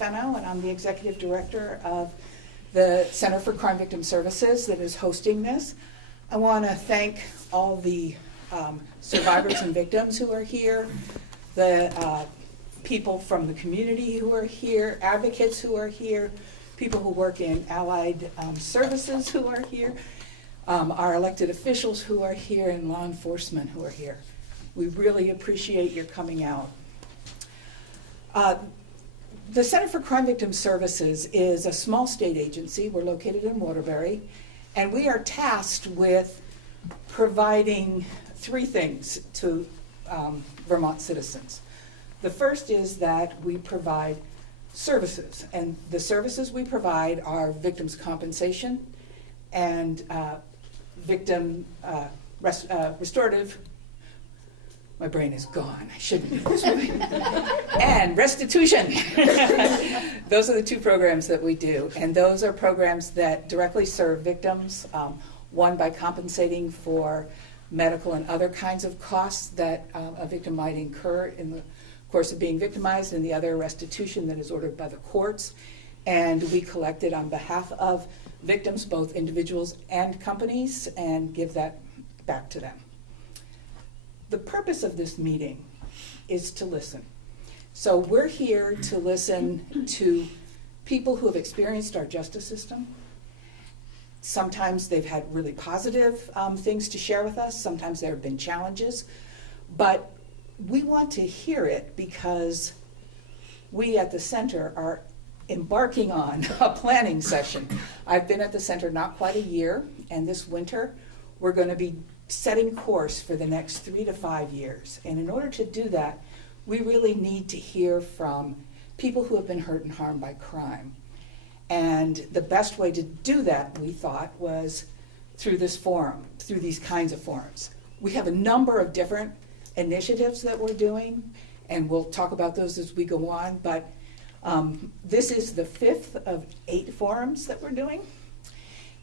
Fenno, and I'm the Executive Director of the Center for Crime Victim Services that is hosting this. I want to thank all the survivors and victims who are here, the people from the community who are here, advocates who are here, people who work in allied services who are here, our elected officials who are here, and law enforcement who are here. We really appreciate your coming out. The Center for Crime Victim Services is a small state agency. We're located in Waterbury, and we are tasked with providing three things to Vermont citizens. The first is that we provide services, and the services we provide are victims' compensation and restorative. My brain is gone. I shouldn't be this way. And restitution. Those are the two programs that we do. And those are programs that directly serve victims, one by compensating for medical and other kinds of costs that a victim might incur in the course of being victimized, and the other restitution that is ordered by the courts. And we collect it on behalf of victims, both individuals and companies, and give that back to them. The purpose of this meeting is to listen. So we're here to listen to people who have experienced our justice system. Sometimes they've had really positive things to share with us. Sometimes there have been challenges. But we want to hear it because we at the center are embarking on a planning session. I've been at the center not quite a year, and this winter we're going to be setting course for the next 3 to 5 years. And in order to do that, we really need to hear from people who have been hurt and harmed by crime. And the best way to do that, we thought, was through this forum, through these kinds of forums. We have a number of different initiatives that we're doing, and we'll talk about those as we go on, but this is the 5th of 8 forums that we're doing,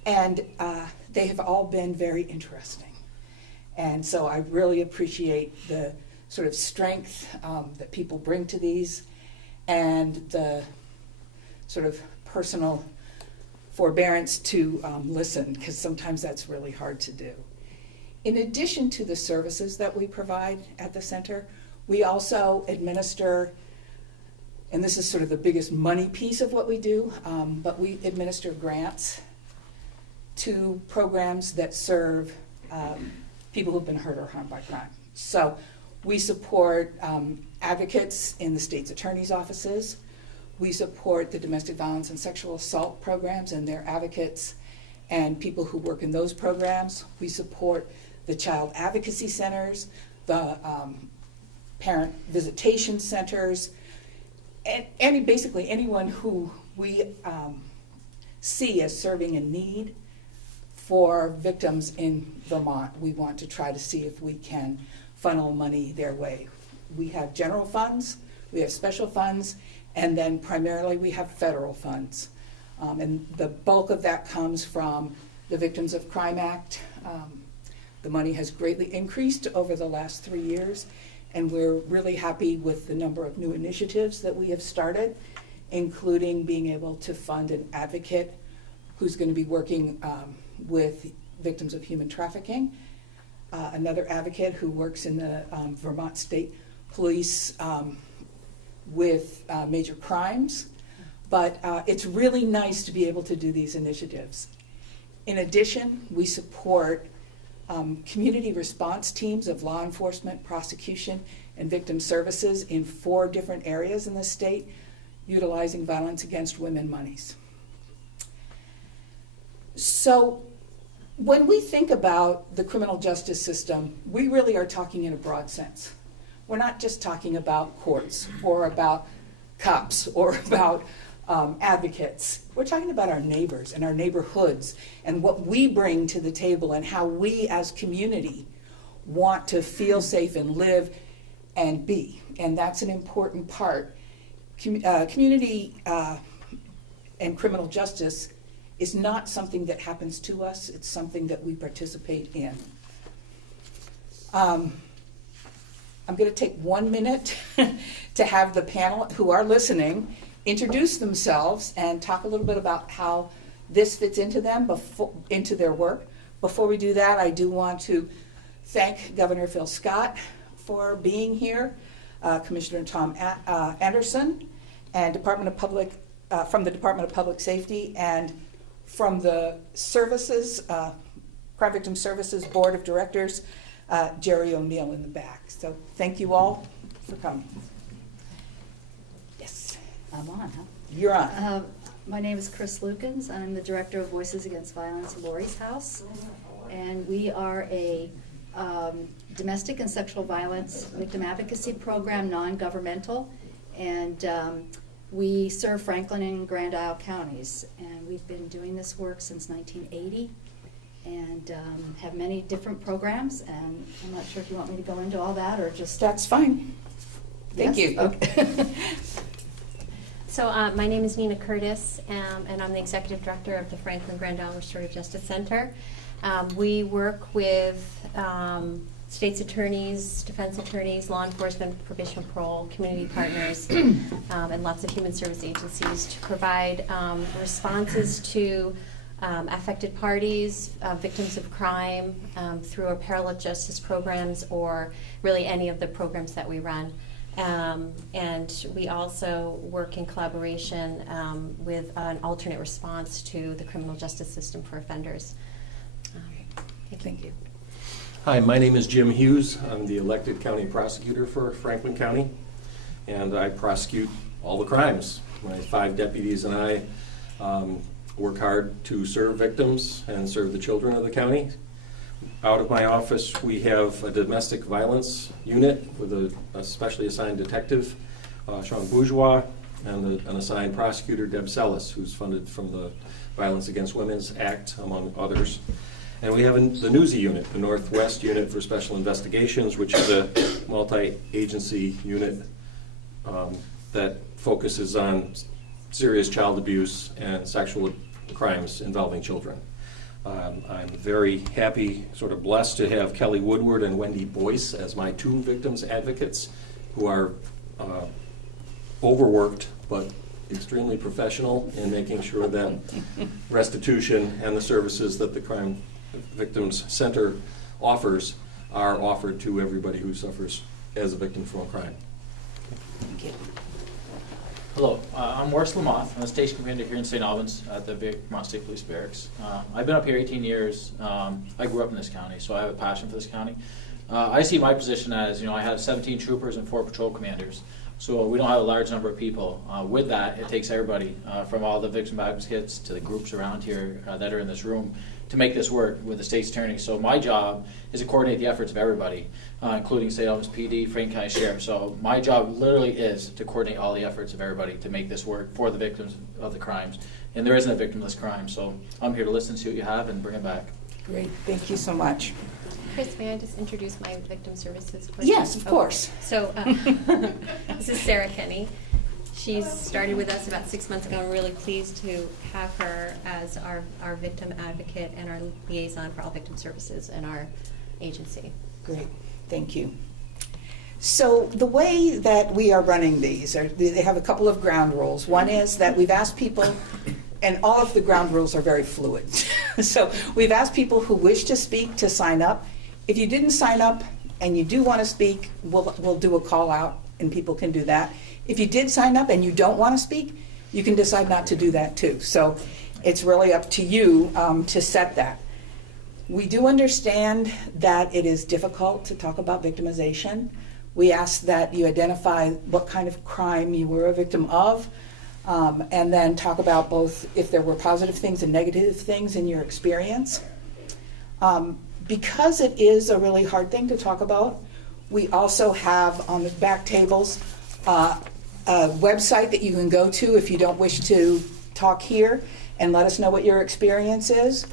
and they have all been very interesting. And so I really appreciate the sort of strength that people bring to these, and the sort of personal forbearance to listen, because sometimes that's really hard to do. In addition to the services that we provide at the center, we also administer, and this is sort of the biggest money piece of what we do, but we administer grants to programs that serve people who've been hurt or harmed by crime. So we support advocates in the state's attorney's offices. We support the domestic violence and sexual assault programs and their advocates and people who work in those programs. We support the child advocacy centers, the parent visitation centers, and basically anyone who we see as serving a need for victims in Vermont. We want to try to see if we can funnel money their way. We have general funds, we have special funds, and then primarily we have federal funds. And the bulk of that comes from the Victims of Crime Act. The money has greatly increased over the last 3 years, and we're really happy with the number of new initiatives that we have started, including being able to fund an advocate who's going to be working with victims of human trafficking, another advocate who works in the Vermont State Police with major crimes. But it's really nice to be able to do these initiatives. In addition, we support community response teams of law enforcement, prosecution, and victim services in 4 different areas in the state, utilizing violence against women monies. So when we think about the criminal justice system, we really are talking in a broad sense. We're not just talking about courts or about cops or about advocates. We're talking about our neighbors and our neighborhoods and what we bring to the table and how we as community want to feel safe and live and be. And that's an important part. Community and criminal justice is not something that happens to us, it's something that we participate in. I'm going to take 1 minute to have the panel who are listening introduce themselves and talk a little bit about how this fits into them, into their work. Before we do that, I do want to thank Governor Phil Scott for being here, Commissioner Tom Anderson, and from the Department of Public Safety, and from the services, Crime Victim Services Board of Directors, Jerry O'Neill in the back. So thank you all for coming. Yes. I'm on, huh? You're on. My name is Chris Lukens. I'm the Director of Voices Against Violence at Lori's House. And we are a domestic and sexual violence victim advocacy program, non-governmental. And we serve Franklin and Grand Isle counties. And we've been doing this work since 1980 and have many different programs. And I'm not sure if you want me to go into all that or just... That's fine. Thank Yes? you. Okay. So my name is Nina Curtis, and I'm the Executive Director of the Franklin Grand Isle Restorative Justice Center. We work with state's attorneys, defense attorneys, law enforcement, probation parole, community partners, and lots of human service agencies to provide responses to affected parties, victims of crime, through our parallel justice programs or really any of the programs that we run. And we also work in collaboration with an alternate response to the criminal justice system for offenders. Thank you. Hi, my name is Jim Hughes. I'm the elected county prosecutor for Franklin County, and I prosecute all the crimes. My 5 deputies and I work hard to serve victims and serve the children of the county. Out of my office, we have a domestic violence unit with a specially assigned detective, Sean Bourgeois, and an assigned prosecutor, Deb Sellis, who's funded from the Violence Against Women's Act, among others. And we have the Newsy unit, the Northwest Unit for Special Investigations, which is a multi-agency unit that focuses on serious child abuse and sexual crimes involving children. I'm very happy, sort of blessed to have Kelly Woodward and Wendy Boyce as my 2 victims advocates who are overworked but extremely professional in making sure that restitution and the services that the Crime Victims Center offers are offered to everybody who suffers as a victim from a crime. Thank you. Hello, I'm Morris Lamoth. I'm a station commander here in St. Albans at the Vermont State Police Barracks. I've been up here 18 years. I grew up in this county, so I have a passion for this county. I see my position as, I have 17 troopers and 4 patrol commanders, so we don't have a large number of people. With that, it takes everybody, from all the victim advocates to the groups around here that are in this room, to make this work with the state's attorney. So my job is to coordinate the efforts of everybody, including St. Albans PD, Franklin County Sheriff. So my job literally is to coordinate all the efforts of everybody to make this work for the victims of the crimes. And there isn't a victimless crime, so I'm here to listen, see what you have, and bring it back. Great. Thank you so much. Chris, may I just introduce my victim services person? Yes, of course. So this is Sarah Kenny. She's started with us about 6 months ago. I'm really pleased to have her as our victim advocate and our liaison for all victim services in our agency. Great. Thank you. So the way that we are running these, they have a couple of ground rules. One is that we've asked people, and all of the ground rules are very fluid. So we've asked people who wish to speak to sign up. If you didn't sign up and you do want to speak, we'll do a call out and people can do that. If you did sign up and you don't want to speak, you can decide not to do that too. So it's really up to you to set that. We do understand that it is difficult to talk about victimization. We ask that you identify what kind of crime you were a victim of, and then talk about both if there were positive things and negative things in your experience. Because it is a really hard thing to talk about, we also have on the back tables a website that you can go to if you don't wish to talk here and let us know what your experience is.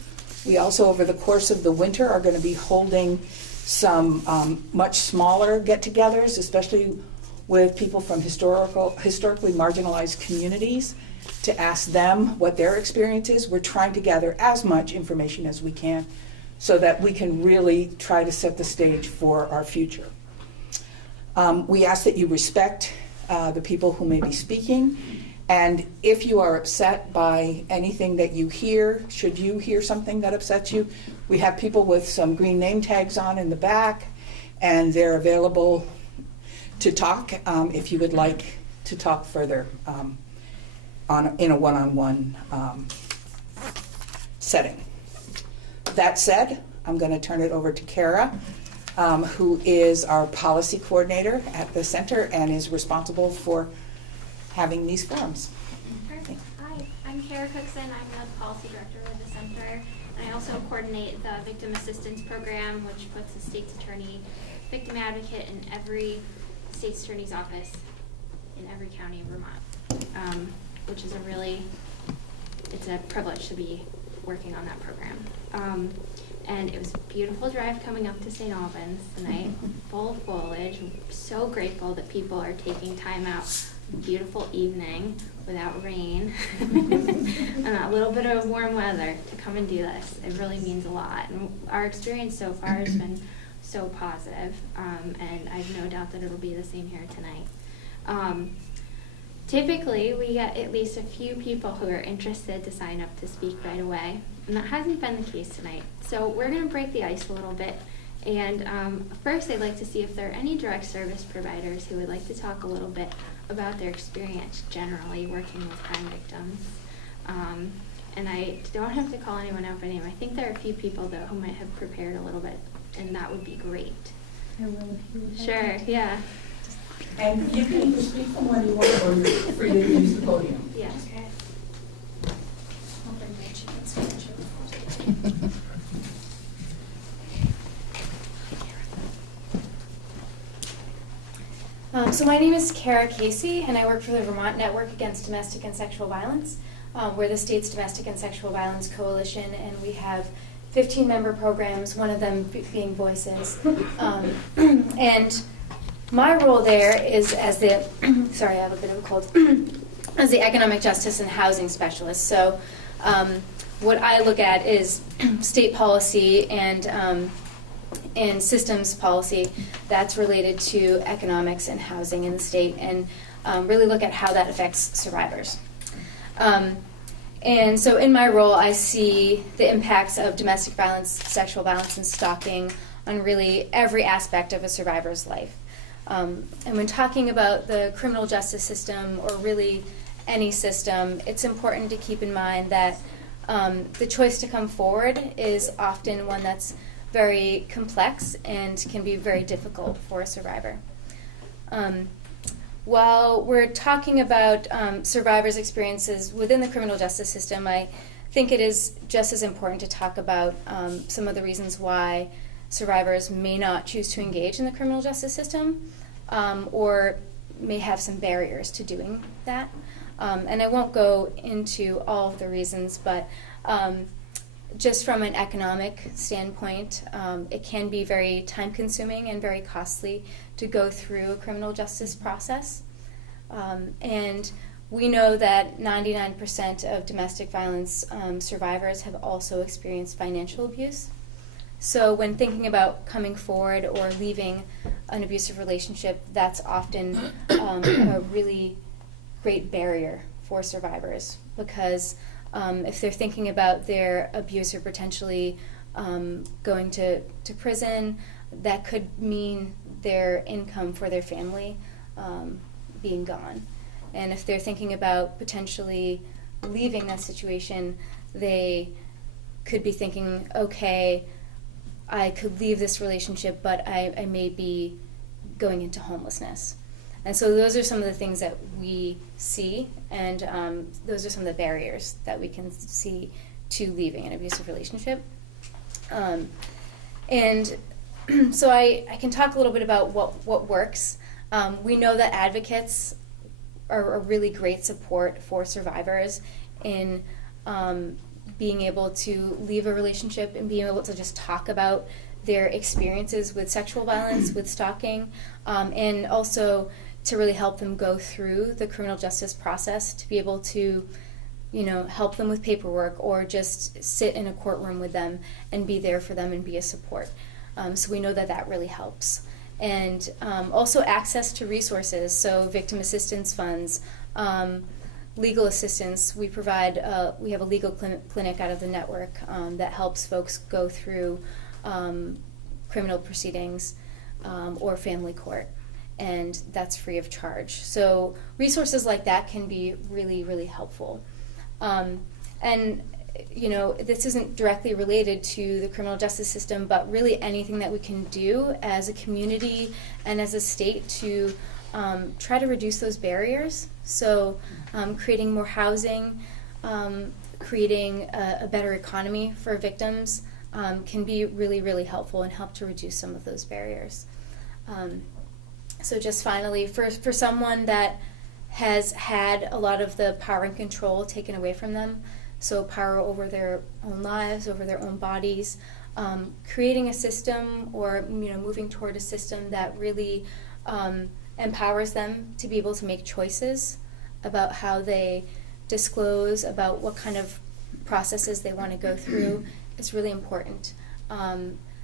We also, over the course of the winter, are going to be holding some much smaller get-togethers, especially with people from historically marginalized communities, to ask them what their experience is. We're trying to gather as much information as we can so that we can really try to set the stage for our future. We ask that you respect the people who may be speaking And if you are upset by anything that you hear, should you hear something that upsets you, we have people with some green name tags on in the back, and they're available to talk if you would like to talk further in a one-on-one setting. That said, I'm going to turn it over to Kara, who is our policy coordinator at the center and is responsible for having these forums. Perfect. Hi, I'm Kara Cookson. I'm the policy director of the center. And I also coordinate the victim assistance program, which puts a state's attorney, victim advocate in every state's attorney's office in every county in Vermont, which is it's a privilege to be working on that program. And it was a beautiful drive coming up to St. Albans tonight, full of foliage. I'm so grateful that people are taking time out. Beautiful evening without rain and a little bit of warm weather to come and do this. It really means a lot. And our experience so far has been so positive, and I have no doubt that it'll be the same here tonight. Typically, we get at least a few people who are interested to sign up to speak right away, and that hasn't been the case tonight. So we're going to break the ice a little bit. And first, I'd like to see if there are any direct service providers who would like to talk a little bit about their experience generally working with crime victims. And I don't have to call anyone out by name. I think there are a few people, though, who might have prepared a little bit, and that would be great. I will if you would like. Sure, yeah. And you can speak from when you want, or you're free to use the podium. Yeah. Okay. I'll bring my chicken scratcher. So my name is Kara Casey, and I work for the Vermont Network Against Domestic and Sexual Violence. We're the state's Domestic and Sexual Violence Coalition, and we have 15 member programs, one of them being Voices. And my role there is as the, sorry, I have a bit of a cold, as the Economic Justice and Housing Specialist. So what I look at is state policy and systems policy that's related to economics and housing in the state, and really look at how that affects survivors. And so in my role, I see the impacts of domestic violence, sexual violence, and stalking on really every aspect of a survivor's life. And when talking about the criminal justice system, or really any system, it's important to keep in mind that the choice to come forward is often one that's very complex and can be very difficult for a survivor. While we're talking about survivors' experiences within the criminal justice system, I think it is just as important to talk about some of the reasons why survivors may not choose to engage in the criminal justice system, or may have some barriers to doing that. And I won't go into all of the reasons, but just from an economic standpoint, it can be very time-consuming and very costly to go through a criminal justice process. And we know that 99% of domestic violence survivors have also experienced financial abuse. So when thinking about coming forward or leaving an abusive relationship, that's often a really great barrier for survivors, because if they're thinking about their abuser potentially going to prison, that could mean their income for their family being gone. And if they're thinking about potentially leaving that situation, they could be thinking, okay, I could leave this relationship, but I may be going into homelessness. And so those are some of the things that we see, and those are some of the barriers that we can see to leaving an abusive relationship. And so I can talk a little bit about what works. We know that advocates are a really great support for survivors in being able to leave a relationship and being able to just talk about their experiences with sexual violence, with stalking, and also to really help them go through the criminal justice process, to be able to, help them with paperwork, or just sit in a courtroom with them and be there for them and be a support. So we know that really helps. And also access to resources, so victim assistance funds, legal assistance. We provide, we have a legal clinic out of the network that helps folks go through criminal proceedings or family court, and that's free of charge. So resources like that can be really, really helpful. And you know, this isn't directly related to the criminal justice system, but really anything that we can do as a community and as a state to try to reduce those barriers. So creating more housing, creating a better economy for victims can be really, really helpful and help to reduce some of those barriers. So just finally, for someone that has had a lot of the power and control taken away from them, so power over their own lives, over their own bodies, creating a system or moving toward a system that really empowers them to be able to make choices about how they disclose, about what kind of processes they want to go through is really important.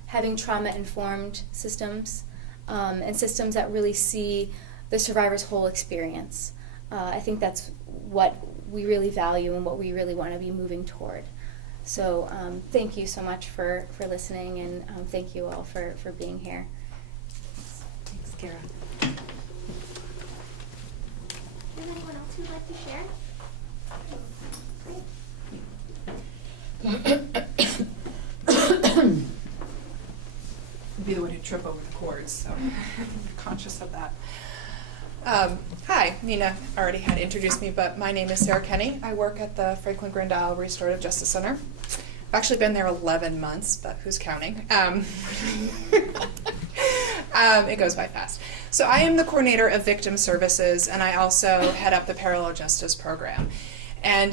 Having trauma-informed systems and systems that really see the survivor's whole experience. I think that's what we really value and what we really want to be moving toward. So thank you so much for listening, and thank you all for being here. Thanks, Kara. Is there anyone else who'd like to share? I'd be the one who'd trip over the cords, so I'm conscious of that. Hi, Nina already had introduced me, but my name is Sarah Kenny. I work at the Franklin Grandal Restorative Justice Center. I've actually been there 11 months, but who's counting? It goes by fast. So I am the coordinator of victim services, and I also head up the parallel justice program. And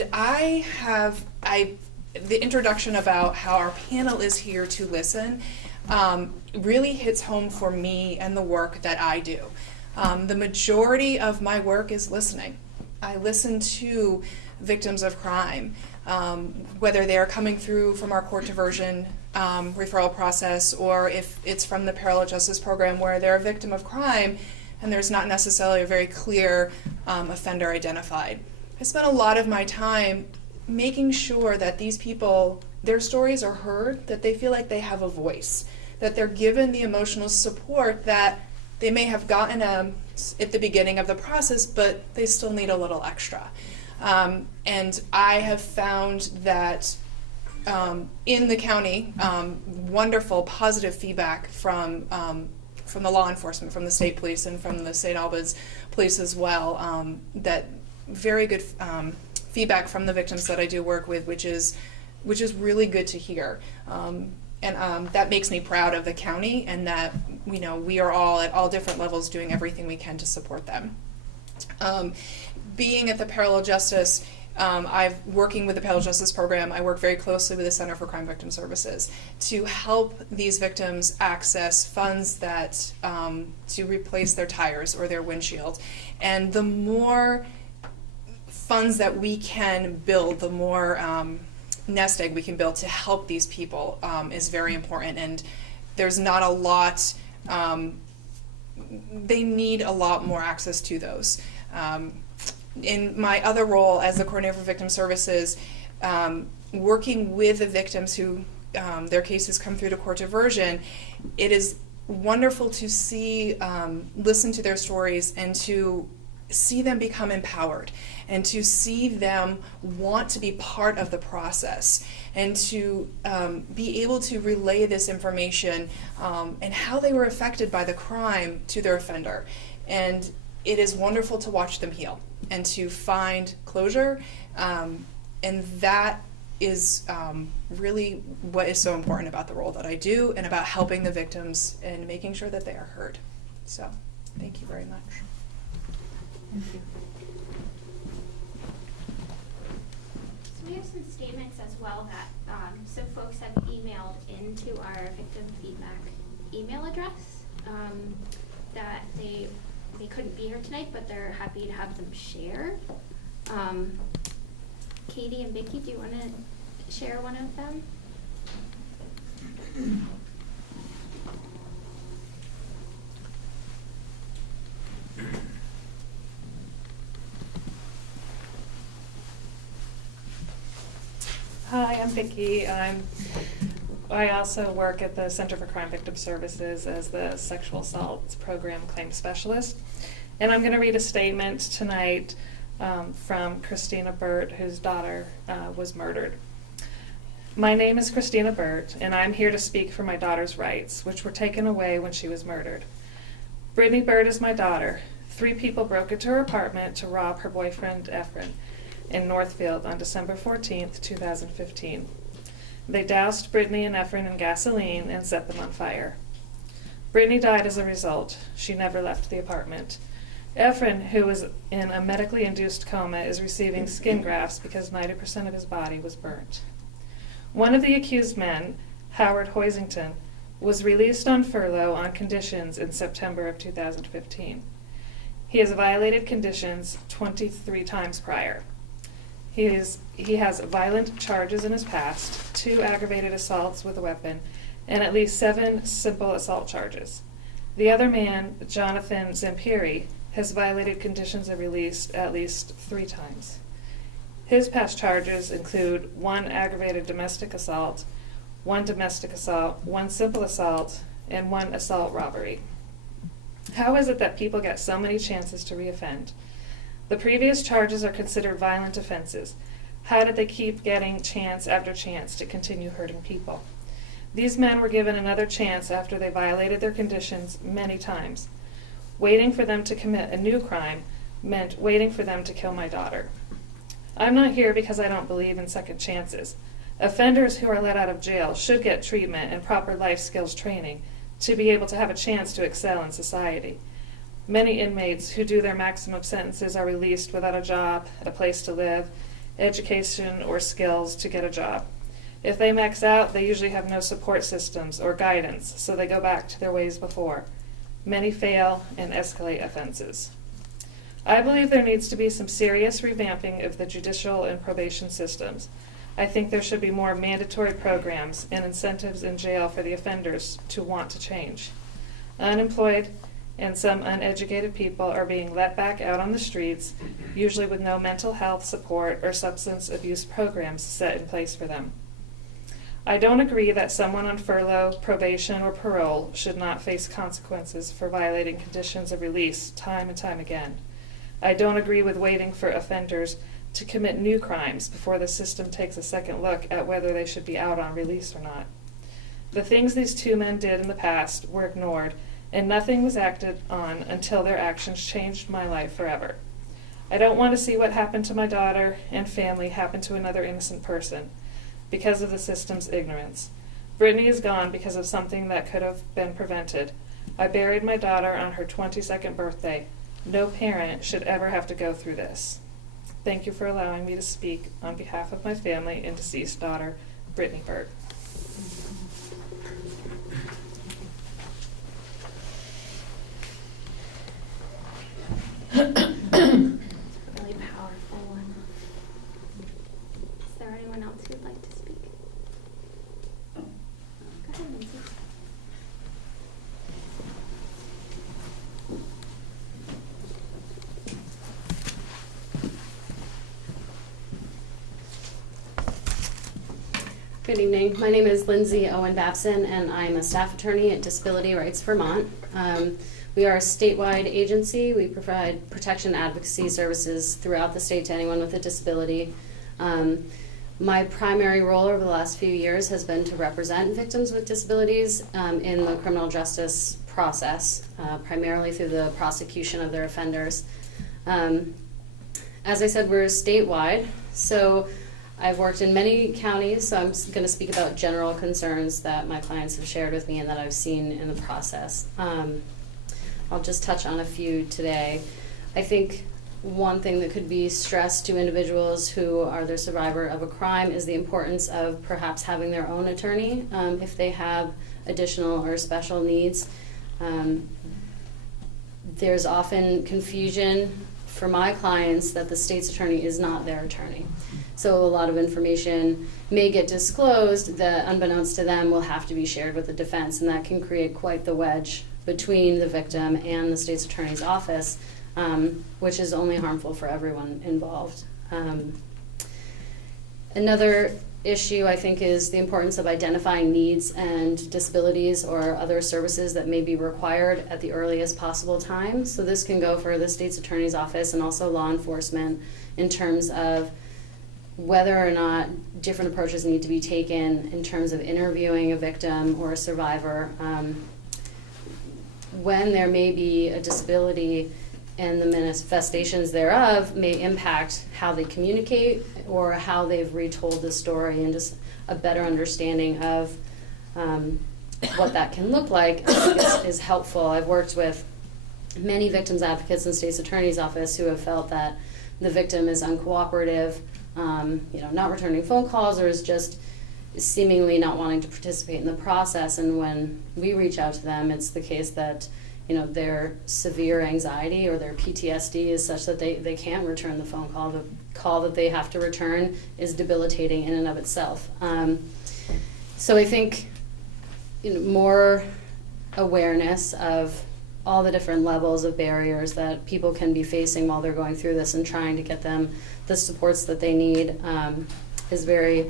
the introduction about how our panel is here to listen really hits home for me and the work that I do. The majority of my work is listening. I listen to victims of crime, whether they are coming through from our court diversion referral process, or if it's from the parallel justice program where they're a victim of crime and there's not necessarily a very clear offender identified. I spent a lot of my time making sure that these people, their stories are heard, that they feel like they have a voice, that they're given the emotional support that they may have gotten at the beginning of the process, but they still need a little extra. And I have found that in the county, wonderful positive feedback from the law enforcement, from the state police, and from the St. Albans police as well. That very good feedback from the victims that I do work with, which is really good to hear. And that makes me proud of the county, and that we are all at all different levels doing everything we can to support them. Being at the Parallel Justice, working with the Parallel Justice Program, I work very closely with the Center for Crime Victim Services to help these victims access funds that to replace their tires or their windshield. And the more funds that we can build, the more nest egg we can build to help these people is very important. And there's not a lot, they need a lot more access to those. In my other role as the coordinator for victim services, working with the victims who their cases come through to court diversion, it is wonderful to see, listen to their stories, and to see them become empowered, and to see them want to be part of the process, and to be able to relay this information and how they were affected by the crime to their offender. And it is wonderful to watch them heal and to find closure, and that is really what is so important about the role that I do, and about helping the victims and making sure that they are heard. So thank you very much. Thank you. So we have some statements as well that some folks have emailed into our victim feedback email address that they couldn't be here tonight, but they're happy to have them share. Katie and Vicki, do you want to share one of them? Hi, I'm Vicki. I also work at the Center for Crime Victim Services as the Sexual Assault Program Claim Specialist. And I'm going to read a statement tonight from Christina Burt, whose daughter was murdered. My name is Christina Burt, and I'm here to speak for my daughter's rights, which were taken away when she was murdered. Brittany Burt is my daughter. 3 people broke into her apartment to rob her boyfriend, Efren, in Northfield on December 14th, 2015. They doused Brittany and Efren in gasoline and set them on fire. Brittany died as a result. She never left the apartment. Efren, who was in a medically induced coma, is receiving skin grafts because 90% of his body was burnt. One of the accused men, Howard Hoisington, was released on furlough on conditions in September of 2015. He has violated conditions 23 times prior. He has violent charges in his past, 2 aggravated assaults with a weapon, and at least 7 simple assault charges. The other man, Jonathan Zampiri, has violated conditions of release at least 3 times. His past charges include 1 aggravated domestic assault, 1 domestic assault, 1 simple assault, and 1 assault robbery. How is it that people get so many chances to reoffend? The previous charges are considered violent offenses. How did they keep getting chance after chance to continue hurting people? These men were given another chance after they violated their conditions many times. Waiting for them to commit a new crime meant waiting for them to kill my daughter. I'm not here because I don't believe in second chances. Offenders who are let out of jail should get treatment and proper life skills training to be able to have a chance to excel in society. Many inmates who do their maximum sentences are released without a job, a place to live, education, or skills to get a job. If they max out, they usually have no support systems or guidance, so they go back to their ways before. Many fail and escalate offenses. I believe there needs to be some serious revamping of the judicial and probation systems. I think there should be more mandatory programs and incentives in jail for the offenders to want to change. Unemployed and some uneducated people are being let back out on the streets, usually with no mental health support or substance abuse programs set in place for them. I don't agree that someone on furlough, probation, or parole should not face consequences for violating conditions of release time and time again. I don't agree with waiting for offenders to commit new crimes before the system takes a second look at whether they should be out on release or not. The things these 2 men did in the past were ignored, and nothing was acted on until their actions changed my life forever. I don't want to see what happened to my daughter and family happen to another innocent person because of the system's ignorance. Brittany is gone because of something that could have been prevented. I buried my daughter on her 22nd birthday. No parent should ever have to go through this. Thank you for allowing me to speak on behalf of my family and deceased daughter, Brittany Burt. Really powerful one. Is there anyone else who'd like to speak? Go ahead, Lindsay. Good evening. My name is Lindsay Owen Babson, and I'm a staff attorney at Disability Rights Vermont. We are a statewide agency. We provide protection advocacy services throughout the state to anyone with a disability. My primary role over the last few years has been to represent victims with disabilities in the criminal justice process, primarily through the prosecution of their offenders. As I said, we're statewide, so I've worked in many counties, so I'm going to speak about general concerns that my clients have shared with me and that I've seen in the process. I'll just touch on a few today. I think one thing that could be stressed to individuals who are the survivor of a crime is the importance of perhaps having their own attorney if they have additional or special needs. There's often confusion for my clients that the state's attorney is not their attorney. So a lot of information may get disclosed that, unbeknownst to them, will have to be shared with the defense, and that can create quite the wedge between the victim and the state's attorney's office, which is only harmful for everyone involved. Another issue, I think, is the importance of identifying needs and disabilities or other services that may be required at the earliest possible time. So this can go for the state's attorney's office and also law enforcement in terms of whether or not different approaches need to be taken in terms of interviewing a victim or a survivor. When there may be a disability and the manifestations thereof may impact how they communicate or how they've retold the story, and just a better understanding of what that can look like is helpful. I've worked with many victims advocates in the state's attorney's office who have felt that the victim is uncooperative, not returning phone calls, or is just seemingly not wanting to participate in the process. And when we reach out to them, it's the case that their severe anxiety or their PTSD is such that they can't return the phone call. The call that they have to return is debilitating in and of itself. So I think more awareness of all the different levels of barriers that people can be facing while they're going through this and trying to get them the supports that they need is very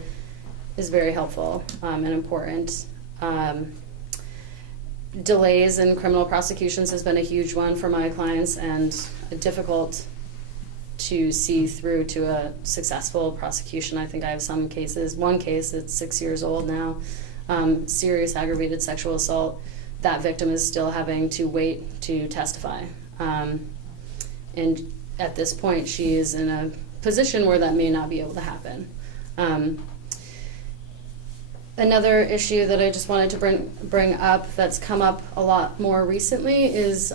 helpful and important. Delays in criminal prosecutions has been a huge one for my clients, and difficult to see through to a successful prosecution. I think I have one case that's 6 years old now, serious aggravated sexual assault. That victim is still having to wait to testify. And at this point, she is in a position where that may not be able to happen. Another issue that I just wanted to bring up that's come up a lot more recently is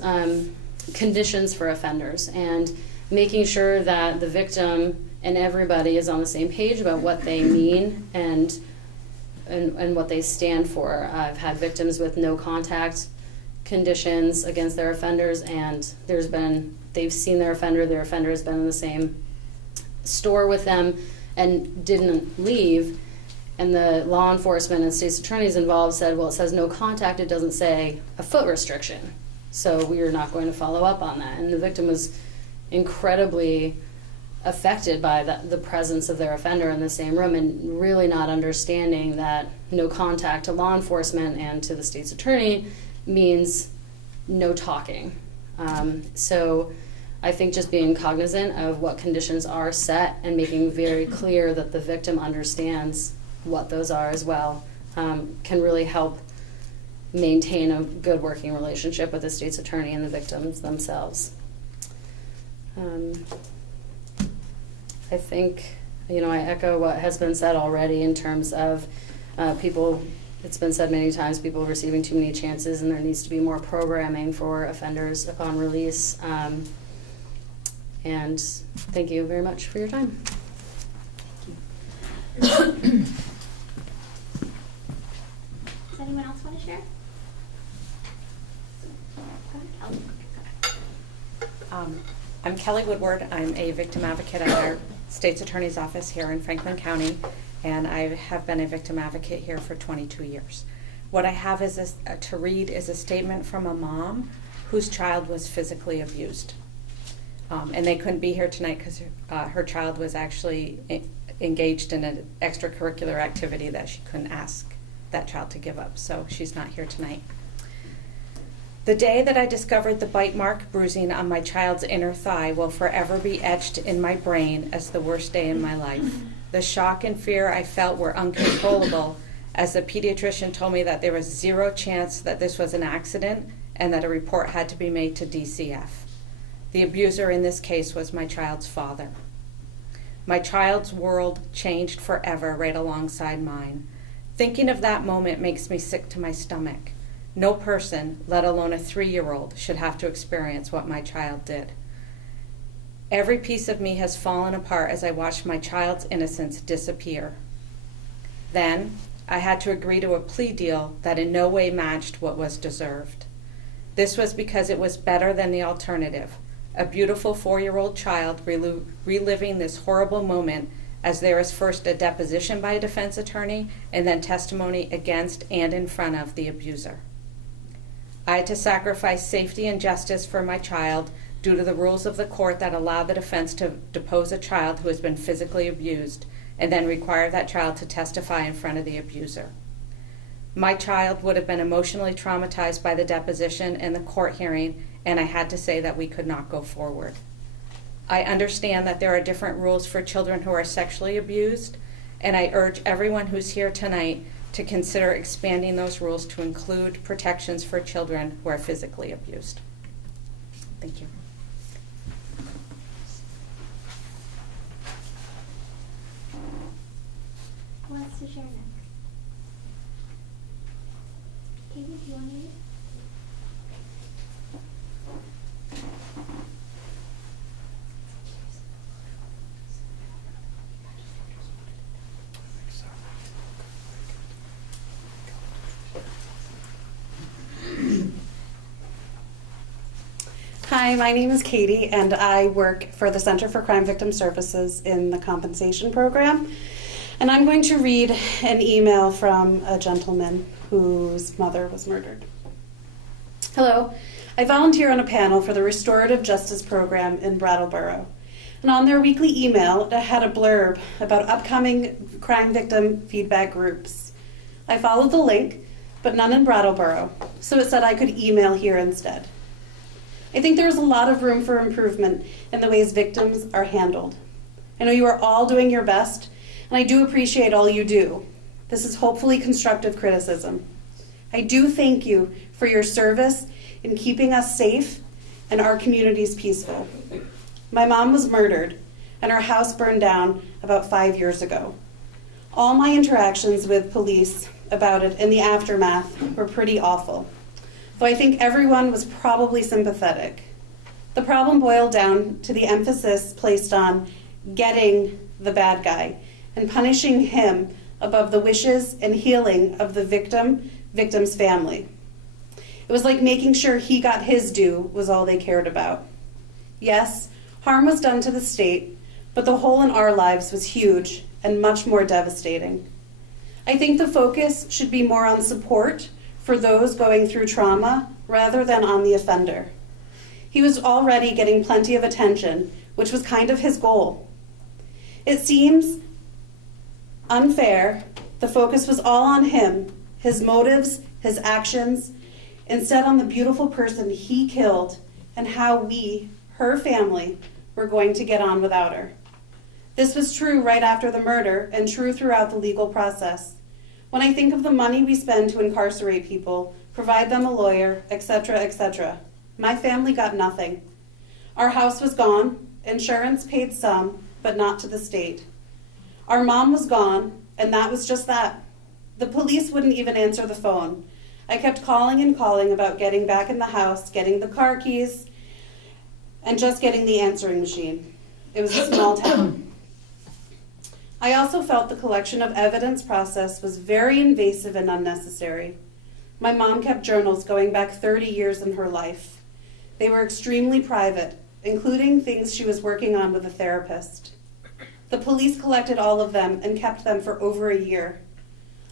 conditions for offenders, and making sure that the victim and everybody is on the same page about what they mean and what they stand for. I've had victims with no contact conditions against their offenders, and they've seen their offender has been in the same store with them and didn't leave. And the law enforcement and state's attorneys involved said, well, it says no contact, it doesn't say a foot restriction, so we are not going to follow up on that. And the victim was incredibly affected by the presence of their offender in the same room, and really not understanding that no contact to law enforcement and to the state's attorney means no talking. So I think just being cognizant of what conditions are set and making very clear that the victim understands what those are as well can really help maintain a good working relationship with the state's attorney and the victims themselves. I think, I echo what has been said already in terms of people, it's been said many times, people receiving too many chances, and there needs to be more programming for offenders upon release. And thank you very much for your time. Does anyone else want to share? Go ahead, Kelly. I'm Kelly Woodward. I'm a victim advocate at our state's attorney's office here in Franklin County, and I have been a victim advocate here for 22 years. What I have to read is a statement from a mom whose child was physically abused. And they couldn't be here tonight because her child was actually engaged in an extracurricular activity that she couldn't ask that child to give up, so she's not here tonight. The day that I discovered the bite mark bruising on my child's inner thigh will forever be etched in my brain as the worst day in my life. The shock and fear I felt were uncontrollable as the pediatrician told me that there was zero chance that this was an accident and that a report had to be made to DCF. The abuser in this case was my child's father. My child's world changed forever right alongside mine. Thinking of that moment makes me sick to my stomach. No person, let alone a 3-year-old, should have to experience what my child did. Every piece of me has fallen apart as I watched my child's innocence disappear. Then, I had to agree to a plea deal that in no way matched what was deserved. This was because it was better than the alternative, a beautiful 4-year-old child reliving this horrible moment as there is first a deposition by a defense attorney and then testimony against and in front of the abuser. I had to sacrifice safety and justice for my child due to the rules of the court that allow the defense to depose a child who has been physically abused, and then require that child to testify in front of the abuser. My child would have been emotionally traumatized by the deposition and the court hearing, and I had to say that we could not go forward. I understand that there are different rules for children who are sexually abused, and I urge everyone who's here tonight to consider expanding those rules to include protections for children who are physically abused. Thank you. Who wants to share next? Katie, do you want to? Hi, my name is Katie, and I work for the Center for Crime Victim Services in the compensation program. And I'm going to read an email from a gentleman whose mother was murdered. Hello, I volunteer on a panel for the Restorative Justice Program in Brattleboro. And on their weekly email, it had a blurb about upcoming crime victim feedback groups. I followed the link, but none in Brattleboro, so it said I could email here instead. I think there is a lot of room for improvement in the ways victims are handled. I know you are all doing your best, and I do appreciate all you do. This is hopefully constructive criticism. I do thank you for your service in keeping us safe and our communities peaceful. My mom was murdered, and our house burned down about 5 years ago. All my interactions with police about it in the aftermath were pretty awful. Though I think everyone was probably sympathetic. The problem boiled down to the emphasis placed on getting the bad guy and punishing him above the wishes and healing of the victim's family. It was like making sure he got his due was all they cared about. Yes, harm was done to the state, but the hole in our lives was huge and much more devastating. I think the focus should be more on support for those going through trauma rather than on the offender. He was already getting plenty of attention, which was kind of his goal. It seems unfair the focus was all on him, his motives, his actions, instead on the beautiful person he killed and how we, her family, were going to get on without her. This was true right after the murder and true throughout the legal process. When I think of the money we spend to incarcerate people, provide them a lawyer, etc., my family got nothing. Our house was gone, insurance paid some, but not to the state. Our mom was gone, and that was just that. The police wouldn't even answer the phone. I kept calling and calling about getting back in the house, getting the car keys, and just getting the answering machine. It was a small town. I also felt the collection of evidence process was very invasive and unnecessary. My mom kept journals going back 30 years in her life. They were extremely private, including things she was working on with a therapist. The police collected all of them and kept them for over a year.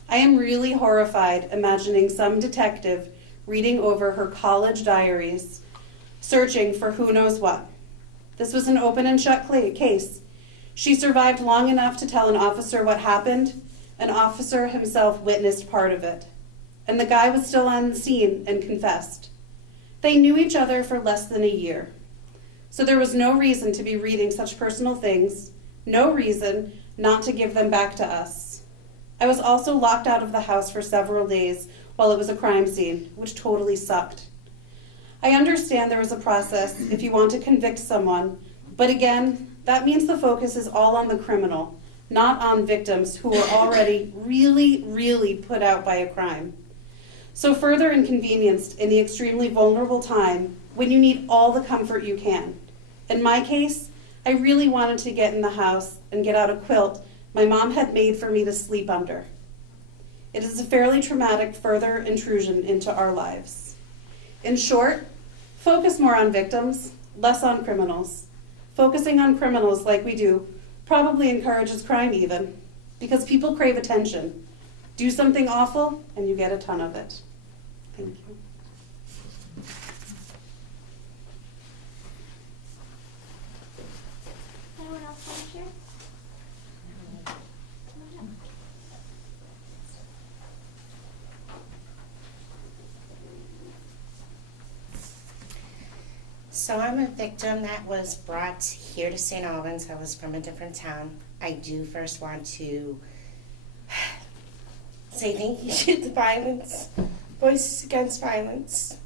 I am really horrified imagining some detective reading over her college diaries, searching for who knows what. This was an open and shut case. She survived long enough to tell an officer what happened. An officer himself witnessed part of it. And the guy was still on the scene and confessed. They knew each other for less than a year. So there was no reason to be reading such personal things, no reason not to give them back to us. I was also locked out of the house for several days while it was a crime scene, which totally sucked. I understand there is a process if you want to convict someone, but again, that means the focus is all on the criminal, not on victims who were already really put out by a crime. So further inconvenienced in the extremely vulnerable time when you need all the comfort you can. In my case, I really wanted to get in the house and get out a quilt my mom had made for me to sleep under. It is a fairly traumatic further intrusion into our lives. In short, focus more on victims, less on criminals. Focusing on criminals like we do probably encourages crime even, because people crave attention. Do something awful, and you get a ton of it. Thank you. Anyone else want to share? So I'm a victim that was brought here to St. Albans. I was from a different town. I do first want to say thank you to the violence, Voices Against Violence.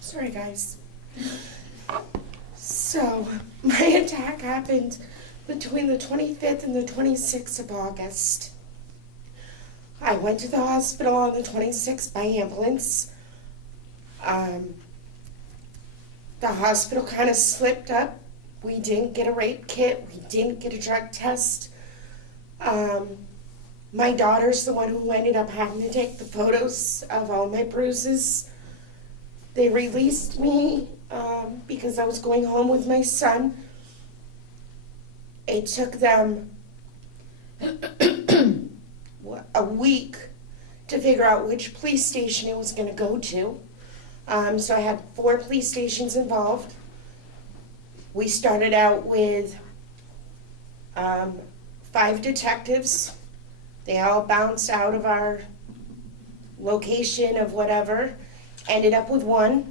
Sorry, guys. So, my attack happened between the 25th and the 26th of August. I went to the hospital on the 26th by ambulance. The hospital kind of slipped up. We didn't get a rape kit. We didn't get a drug test. My daughter's the one who ended up having to take the photos of all my bruises. They released me because I was going home with my son. It took them a week to figure out which police station it was going to go to. So I had 4 police stations involved. We started out with 5 detectives. They all bounced out of our location of whatever. Ended up with 1.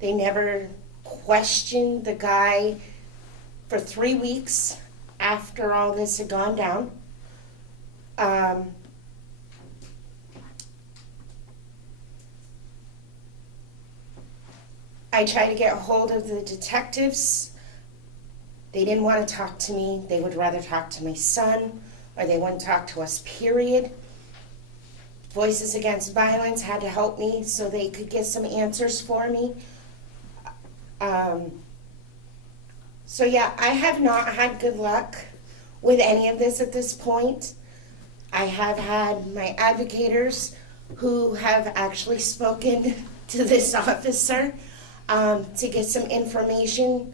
They never questioned the guy for 3 weeks after all this had gone down. I tried to get a hold of the detectives. They didn't want to talk to me. They would rather talk to my son, or they wouldn't talk to us, period. Voices Against Violence had to help me so they could get some answers for me. So yeah, I have not had good luck with any of this at this point. I have had my advocators who have actually spoken to this officer to get some information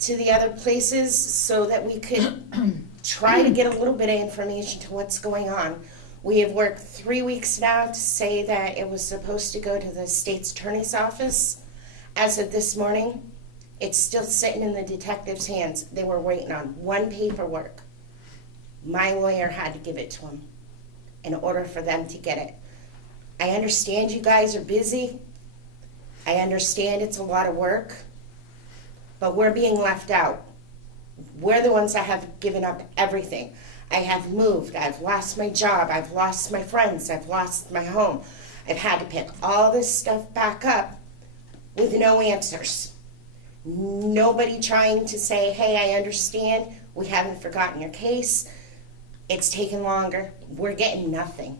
to the other places so that we could try to get a little bit of information to what's going on. We have worked 3 weeks now to say that it was supposed to go to the state's attorney's office. As of this morning, it's still sitting in the detective's hands. They were waiting on 1 paperwork. My lawyer had to give it to them in order for them to get it. I understand you guys are busy. I understand it's a lot of work, but we're being left out. We're the ones that have given up everything. I have moved, I've lost my job, I've lost my friends, I've lost my home. I've had to pick all this stuff back up with no answers. Nobody trying to say, hey, I understand, we haven't forgotten your case. It's taken longer. We're getting nothing.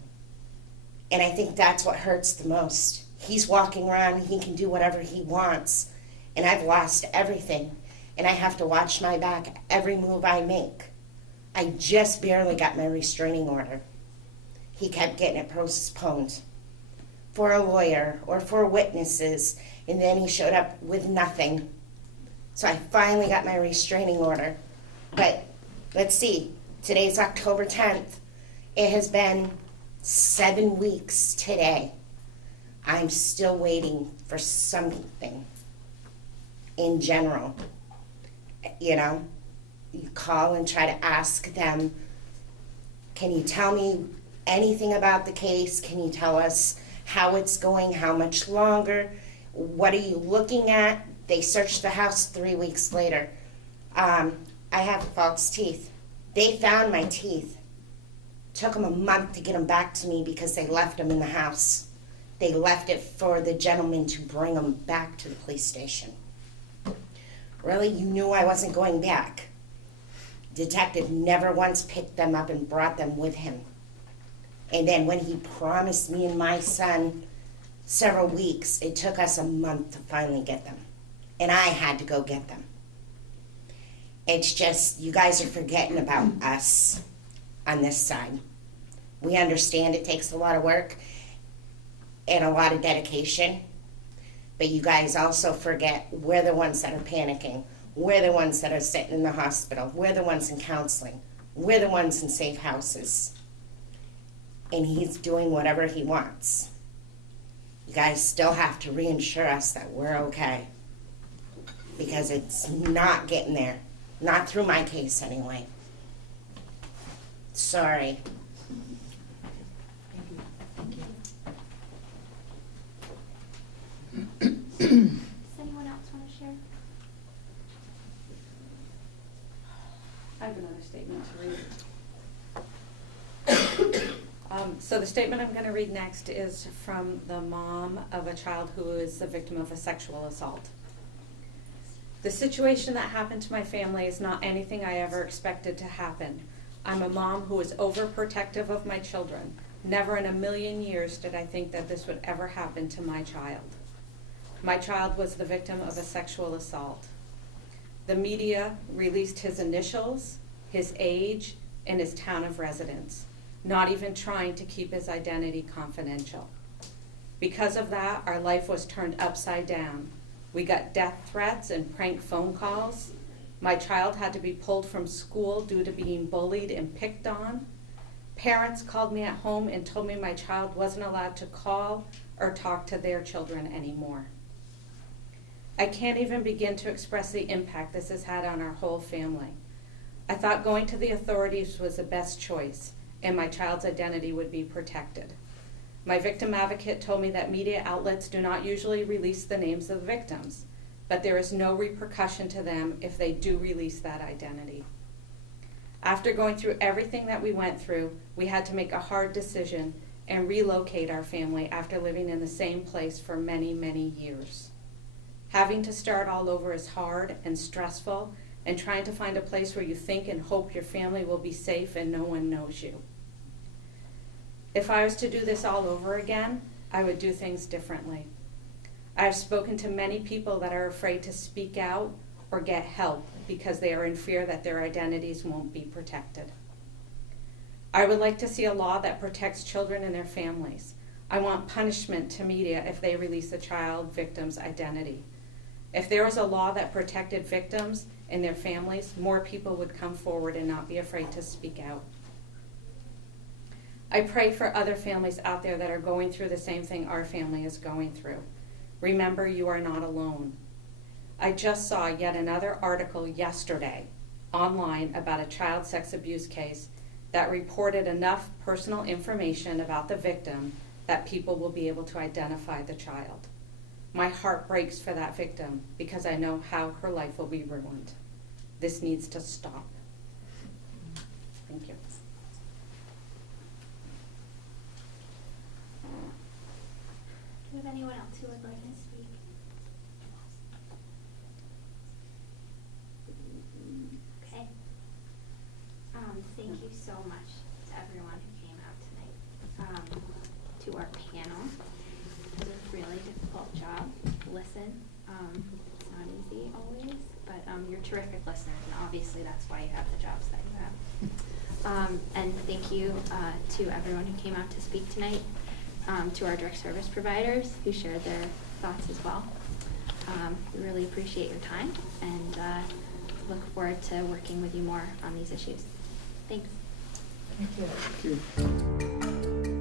And I think that's what hurts the most. He's walking around, he can do whatever he wants, and I've lost everything. And I have to watch my back every move I make. I just barely got my restraining order. He kept getting it postponed for a lawyer or for witnesses, and then he showed up with nothing. So I finally got my restraining order. But let's see, today's October 10th. It has been 7 weeks today. I'm still waiting for something in general. You know, you call and try to ask them, can you tell me anything about the case? Can you tell us how it's going, how much longer? What are you looking at? They searched the house 3 weeks later. I have false teeth. They found my teeth. Took them a month to get them back to me because they left them in the house. They left it for the gentleman to bring them back to the police station. Really? You knew I wasn't going back. Detective never once picked them up and brought them with him. And then when he promised me and my son several weeks, it took us a month to finally get them. And I had to go get them. It's just, you guys are forgetting about us on this side. We understand it takes a lot of work and a lot of dedication. But you guys also forget we're the ones that are panicking. We're the ones that are sitting in the hospital. We're the ones in counseling. We're the ones in safe houses. And he's doing whatever he wants. You guys still have to reassure us that we're okay. Because it's not getting there. Not through my case, anyway. Sorry. Does anyone else want to share? I have another statement to read. So the statement I'm going to read next is from the mom of a child who is the victim of a sexual assault. The situation that happened to my family is not anything I ever expected to happen. I'm a mom who is overprotective of my children. Never in a million years did I think that this would ever happen to my child. My child was the victim of a sexual assault. The media released his initials, his age, and his town of residence, not even trying to keep his identity confidential. Because of that, our life was turned upside down. We got death threats and prank phone calls. My child had to be pulled from school due to being bullied and picked on. Parents called me at home and told me my child wasn't allowed to call or talk to their children anymore. I can't even begin to express the impact this has had on our whole family. I thought going to the authorities was the best choice, and my child's identity would be protected. My victim advocate told me that media outlets do not usually release the names of the victims, but there is no repercussion to them if they do release that identity. After going through everything that we went through, we had to make a hard decision and relocate our family after living in the same place for many, many years. Having to start all over is hard and stressful, and trying to find a place where you think and hope your family will be safe and no one knows you. If I was to do this all over again, I would do things differently. I have spoken to many people that are afraid to speak out or get help because they are in fear that their identities won't be protected. I would like to see a law that protects children and their families. I want punishment to media if they release a child victim's identity. If there was a law that protected victims and their families, more people would come forward and not be afraid to speak out. I pray for other families out there that are going through the same thing our family is going through. Remember, you are not alone. I just saw yet another article yesterday online about a child sex abuse case that reported enough personal information about the victim that people will be able to identify the child. My heart breaks for that victim because I know how her life will be ruined. This needs to stop. Thank you. Do we have anyone else who would like to speak? Okay. Thank you so much to everyone who came out tonight. To our panel. It was a really difficult job to listen. It's not easy always, but you're terrific listeners, and obviously that's why you have the jobs that you have. And thank you to everyone who came out to speak tonight. To our direct service providers who shared their thoughts as well. We really appreciate your time and look forward to working with you more on these issues. Thanks. Thank you.